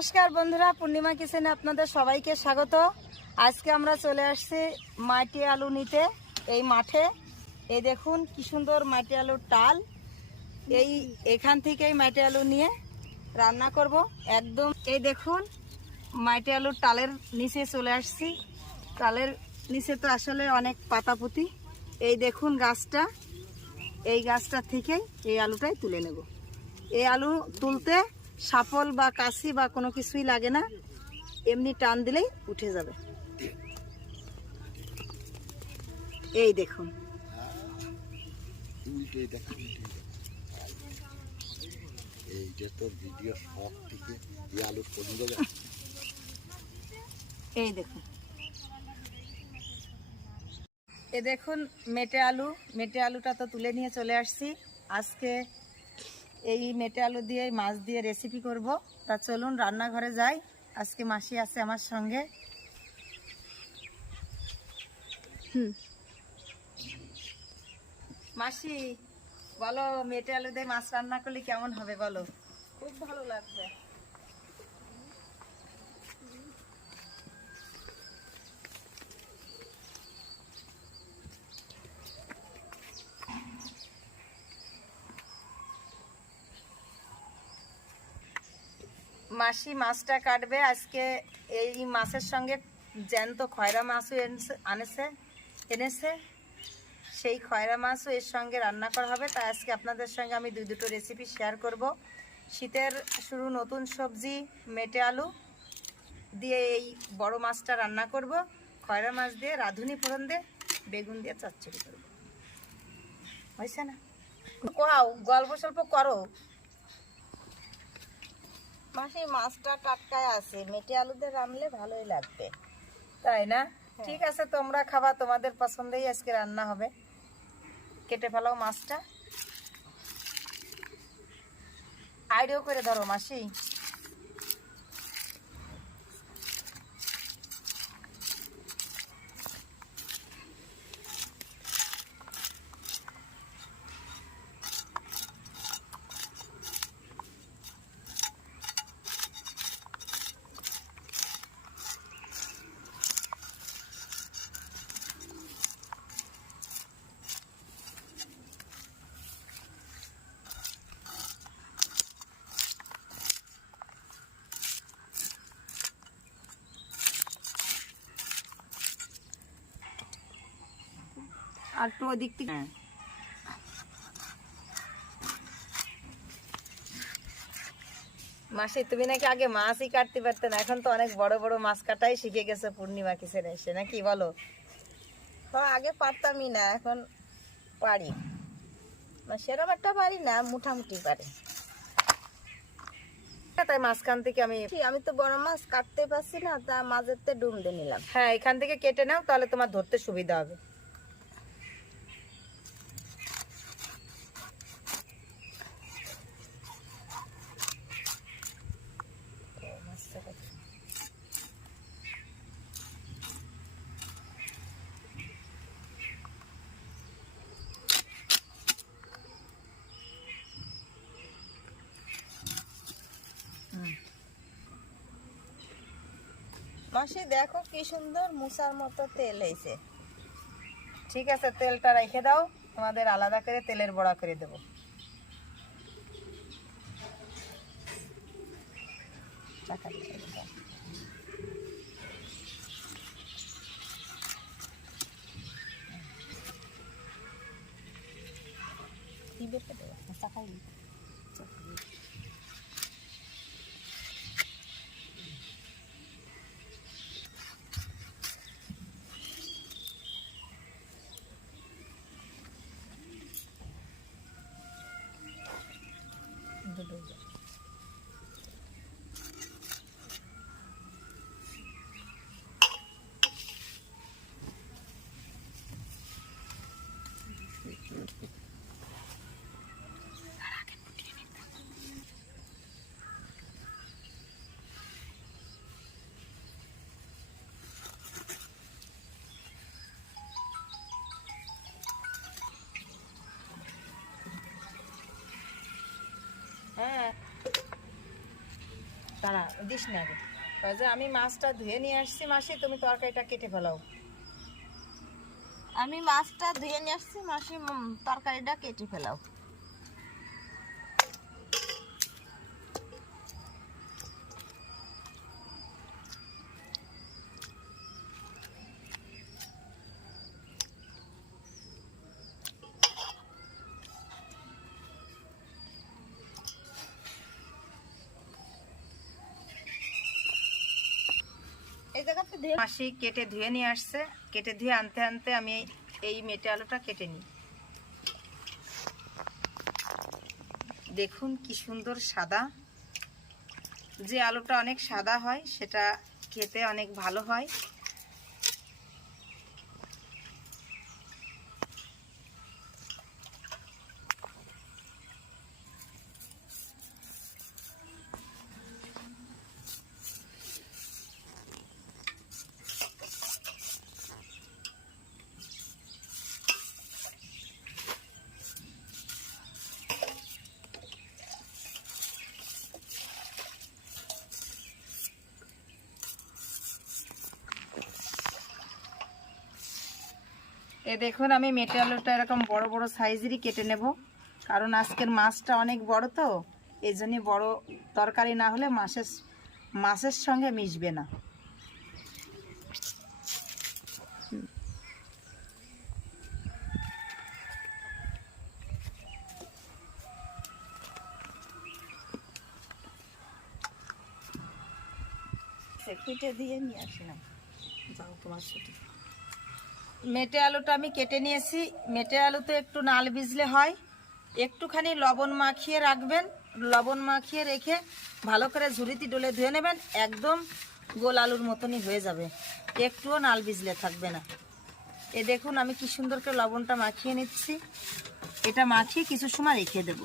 নমস্কার বন্ধুরা, পূর্ণিমা কিচেনে আপনাদের সবাইকে স্বাগত। আজকে আমরা চলে আসছি মাটি আলু নিতে এই মাঠে। এই দেখুন কি সুন্দর মাটি আলুর টাল। এখান থেকেই মাটি আলু নিয়ে রান্না করব একদম। এই দেখুন মাটি আলুর টালের নিচে চলে আসছি। টালের নিচে তো আসলে অনেক পাতাপুতি। এই দেখুন গাছটা, এই গাছটা থেকেই এই আলুটাই তুলে নেব। এই আলু তুলতে শাপল বা কাশি বা কোনো কিছুই লাগে না, এমনি টান দিলেই উঠে যাবে। এই দেখুন এই দেখুন এই দেখুন মেটে আলু। মেটে আলুটা তো তুলে নিয়ে চলে আসছি। আজকে এই মেটে আলু দিয়ে মাছ দিয়ে রেসিপি করব। তা চলুন রান্নাঘরে যাই। আজকে মাসি আছে আমার সঙ্গে। মাসি বলো, মেটে আলু দিয়ে মাছ রান্না করলে কেমন হবে বলো? খুব ভালো লাগবে। মাসি মাছটা কাটবে আজকে। এই মাছের সঙ্গে জ্যান্ত খয়রা মাছও এনেছে। সেই খয়রা মাছও এর সঙ্গে রান্না করা হবে। তাই আজকে আপনাদের সঙ্গে আমি দুটো রেসিপি শেয়ার করব। শীতের শুরু নতুন সবজি মেটে আলু দিয়ে এই বড় মাছটা রান্না করব। খয়রা মাছ দিয়ে রাঁধুনি ফোড়ন দিয়ে বেগুন দিয়ে চচ্চড়ি করব। হয়েছে না? কোয়াও গল্প স্বল্প করো। মাসি মাছটা টাটকায় আছে, মেটে আলু দিয়ে রান্নলে ভালোই লাগবে। তাই না? ঠিক আছে, তোমরা খাবা, তোমাদের পছন্দেই আজকে রান্না হবে। কেটে ফেলাও মাছটা। আইডিও করে ধরো মাসি। আর একটু ওদিক থেকে মাসি, তুমি নাকি আগে মাছই কাটতে পারতে না, এখন তো অনেক বড় বড় মাছ কাটাই শিখে গেছে পূর্ণিমা কিচেনে এসে, নাকি বলো? তো আগে পারতামই না, এখন পারি। সেরকম একটা পারি না, মোটামুটি পারি। তাই মাঝখান থেকে আমি তো বড় মাছ কাটতে পারছি না, তা মাঝের তে ডুম দিয়ে নিলাম। হ্যাঁ, এখান থেকে কেটে নাও, তাহলে তোমার ধরতে সুবিধা হবে। মাসি দেখো কি সুন্দর মুসার মতো তেল হয়েছে। ঠিক আছে, তেলটা রেখে দাও, তোমাদের আলাদা করে তেলের বড়া করে দেবো। চাকা দিয়ে দাও। কি বের করে দেবো? চাকাই দিস না রে। কাজে আমি মাছটা ধুয়ে নিয়ে আসছি, মাসি তুমি তরকারিটা কেটে ফেলাও। আমি মাছটা ধুয়ে নিয়ে আসছি, মাসি তরকারিটা কেটে ফেলাও। এই জায়গাতে ধুয়ে মাসি কেটে ধুয়ে নিয়ে আসছে, কেটে ধুয়ে আনতে আনতে আমি এই মেটে আলুটা কেটে নিই। দেখুন কি সুন্দর সাদা। যে আলুটা অনেক সাদা হয় সেটা খেতে অনেক ভালো হয়। এ দেখুন আমি মেটে আলুটা এরকম বড় বড় সাইজেরই কেটে নেব, কারণ আজকের মাছটা অনেক বড়, তো এই জন্যই বড় তরকারি না হলে মাছের সঙ্গে মিশবে না। কেটে দিয়ে নিয়ে আসলাম। যাও তোমার সাথে। মেটে আলুটা আমি কেটে নিয়েছি। মেটে আলুতে একটু নাল ভিজলে হয়, একটুখানি লবণ মাখিয়ে রাখবেন। লবণ মাখিয়ে রেখে ভালো করে ঝুড়িতে ডলে ধুয়ে নেবেন, একদম গোল আলুর মতনই হয়ে যাবে, একটুও নাল ভিজলে থাকবে না। এ দেখুন আমি কি সুন্দর করে লবণটা মাখিয়ে নিচ্ছি। এটা মাখিয়ে কিছু সময় রেখে দেব।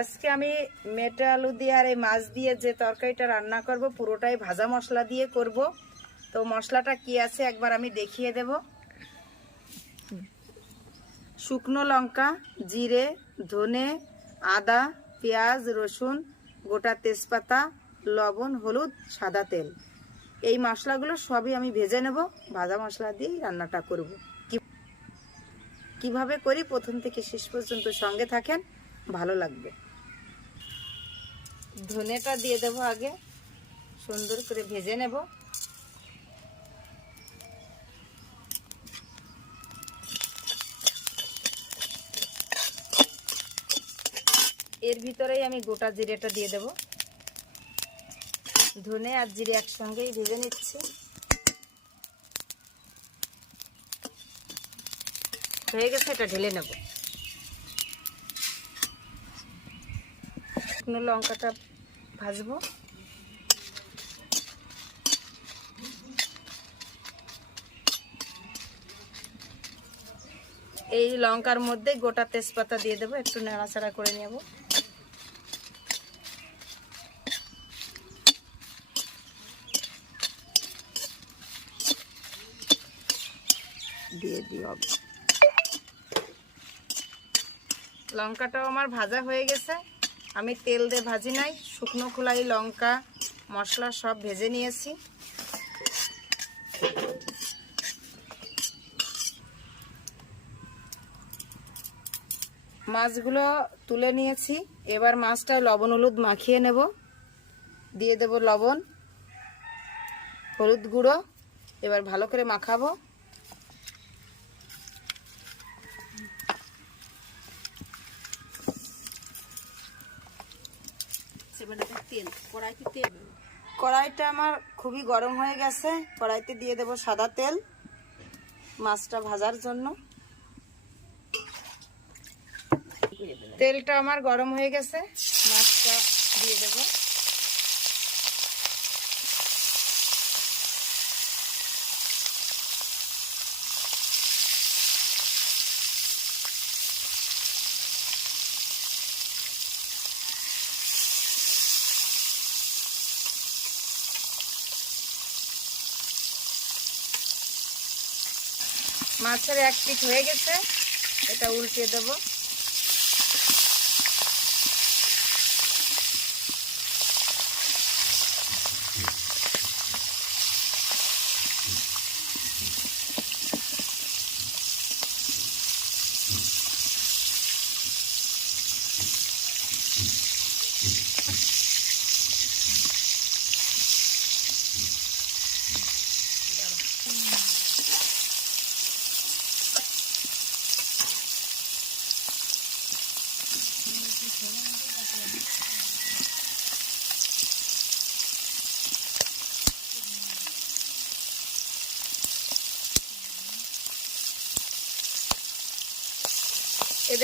আজকে আমি মেটে আলু দিয়ে আর এই মাছ দিয়ে যে তরকারিটা রান্না করব পুরোটাই ভাজা মশলা দিয়ে করব। তো মশলাটা কি আছে একবার আমি দেখিয়ে দেব। শুকনো লঙ্কা, জিরে, ধনে, আদা, পেঁয়াজ, রসুন, গোটা তেজপাতা, লবণ, হলুদ, সাদা তেল, এই মশলাগুলো সবই আমি ভেজে নেব। ভাজা মশলা দিয়েই রান্নাটা করব। কিভাবে করি প্রথম থেকে শেষ পর্যন্ত সঙ্গে থাকেন, ভালো লাগবে। ধনেটা দিয়ে দেব, আগে সুন্দর করে ভেজে নেব। এর ভিতরেই আমি গোটা জিরেটা দিয়ে দেব। ধনে আর জিরে একসঙ্গেই ভেজে নিচ্ছি। হয়ে গেছে, এটা ঢেলে নেব। শুকনো লঙ্কাটা ভাজবো। এই লঙ্কার মধ্যে গোটা তেজপাতা দিয়ে দেবো, একটু নাড়াচাড়া করে নেব। দিয়ে দিও। লঙ্কাটাও আমার ভাজা হয়ে গেছে। আমি তেল দিয়ে ভাজি নাই, শুকনো খোলাই লঙ্কা মশলা সব ভেজে নিয়েছি। মাছগুলো তুলে নিয়েছি, এবার মাছটা লবণ হলুদ মাখিয়ে নেব। দিয়ে দেব লবণ, হলুদ গুঁড়ো, এবার ভালো করে মাখাবো। কড়াইটা আমার খুবই গরম হয়ে গেছে, কড়াইতে দিয়ে দেব সাদা তেল মাছটা ভাজার জন্য। তেলটা আমার গরম হয়ে গেছে, মাছটা দিয়ে দেব। মাছের এক পিঠ হয়ে গেছে, এটা উল্টে দেব।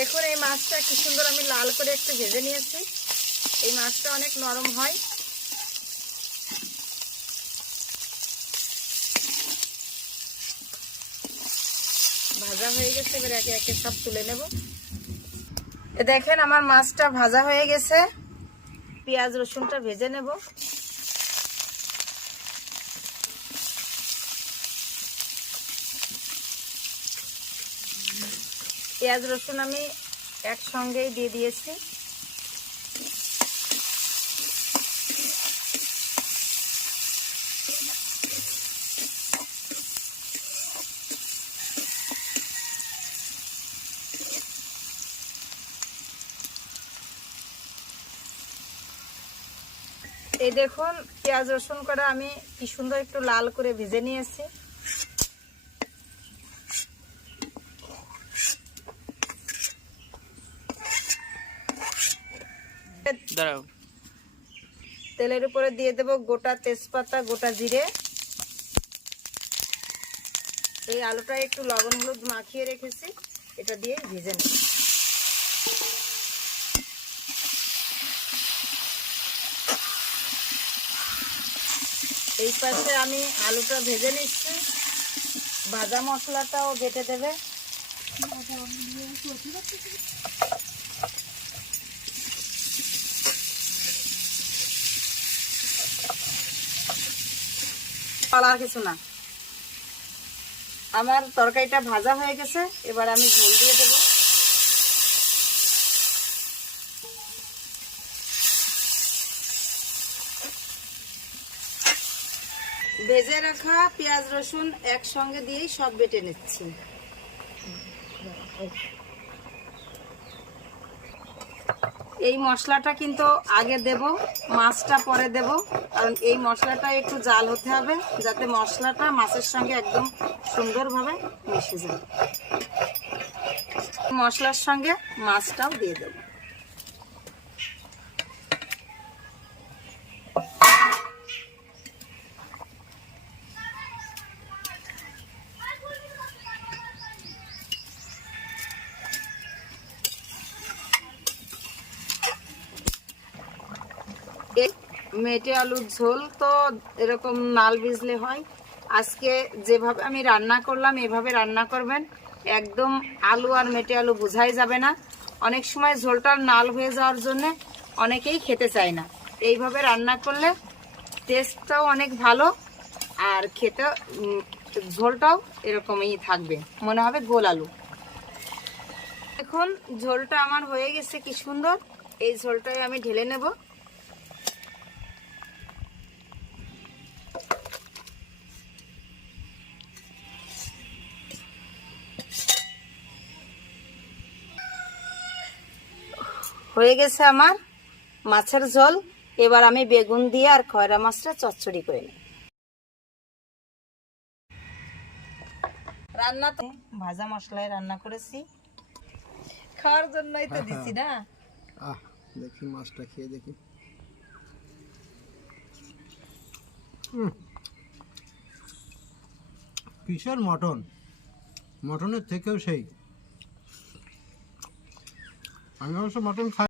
দেখুন এই মাছটা কি সুন্দর আমি লাল করে একটু ভেজে নিয়েছি। এই মাছটা অনেক নরম হয়। ভাজা হয়ে গেছে, এবার একে একে সব তুলে নেব। দেখেন আমার মাছটা ভাজা হয়ে গেছে। পেঁয়াজ রসুনটা ভেজে নেব। পেঁয়াজ রসুন আমি একসঙ্গেই দিয়ে দিয়েছি। এই দেখুন পেঁয়াজ রসুন করা আমি কি সুন্দর একটু লাল করে ভেজে নিয়েছি। তেলের উপরে দিয়ে দেব গোটা তেজপাতা, গোটা জিরে। এই আলুটা একটু লবণ হলুদ মাখিয়ে রেখেছি, এটা দিয়ে ভেজে নেব। এই পাশে আমি আলুটা ভেজে নিচ্ছি। ভাজা মশলাটাও বেটে দেবে। আর কিছু না, আমার তরকারিটা ভাজা হয়ে গেছে। এবার আমি ঝোল দিয়ে দেব। ভেজে রাখা পেঁয়াজ রসুন একসঙ্গে দিয়েই সব বেটে নিচ্ছি। এই মশলাটা কিন্তু আগে দেব, মাছটা পরে দেব, কারণ এই মশলাটা একটু জাল হতে হবে যাতে মশলাটা মাছের সঙ্গে একদম সুন্দরভাবে মিশে যায়। মশলার সঙ্গে মাছটাও দিয়ে দেব। মেটে আলুর ঝোল তো এরকম নাল ভিজলে হয়। আজকে যেভাবে আমি রান্না করলাম এভাবে রান্না করবেন, একদম আলু আর মেটে আলু বোঝাই যাবে না। অনেক সময় ঝোলটা নাল হয়ে যাওয়ার জন্য অনেকেই খেতে চায় না। এইভাবে রান্না করলে টেস্টটাও অনেক ভালো আর খেতে ঝোলটাও এরকমই থাকবে, মনে হবে গোল আলু। এখন ঝোলটা আমার হয়ে গেছে কি সুন্দর। এই ঝোলটাই আমি ঢেলে নেব। হয়ে গেছে আমার মাছের ঝোল। এবার আমি বেগুন দিয়ে আর খয়রা মাছটা চচ্চড়ি করে নিই। রান্না তো ভাজা মশলায় রান্না করেছি, খাওয়ার জন্যই তো দিছি না। দেখি মাছটা খেয়ে দেখি। কিসের মটন, মটনের থেকেও সেই। আমি অবশ্য মটন খাই।